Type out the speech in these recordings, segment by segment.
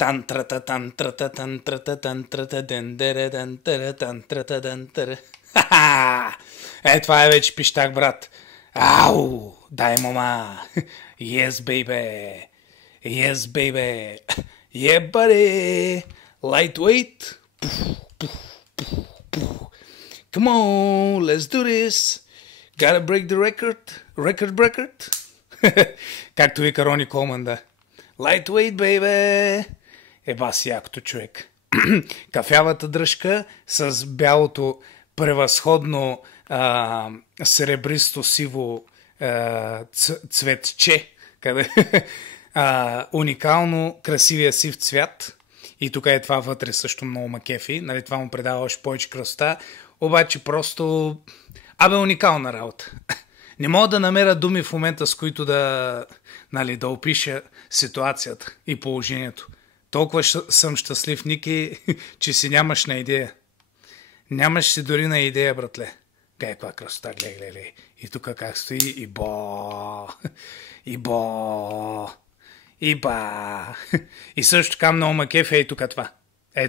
Тантрата, тантрата, тантрата, тантрата, дендере, дентере, тантрата, дентере. Ха-ха! Това е вече пищак, брат. Ау! Дай, мома! Yes, baby! Yes, baby! Yeah, buddy! Lightweight! Come on, let's do this! Gotta break the record! Record! Както вика Рони Колман, да. Lightweight, baby! Еба си якото, човек. Кафявата дръжка с бялото превъзходно сребристо-сиво цветче. Уникално красивия сив цвят. И тук е това вътре също много макефи. Нали, това му предава още повече красота. Обаче просто... уникална работа. Не мога да намеря думи в момента, с които да опиша ситуацията и положението. Толкова съм щастлив, Ники, че си нямаш на идея. Нямаш си дори на идея, братле. Каква красота, гледай. И тук как стои, и ба. И също така много макеф е тук това.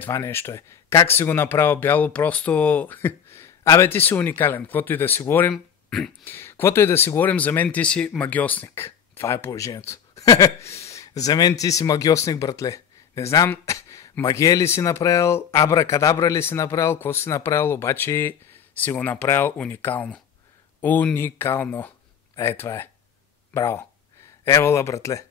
Това нещо е. Как си го направил бяло, просто... ти си уникален. Каквото и да си говорим, за мен ти си магиосник. Това е положението. За мен ти си магиосник, братле. Не знам, магия ли си направил, абракадабра ли си направил, какво си направил, обаче си го направил уникално. Уникално. Това е. Браво. Евала, братле.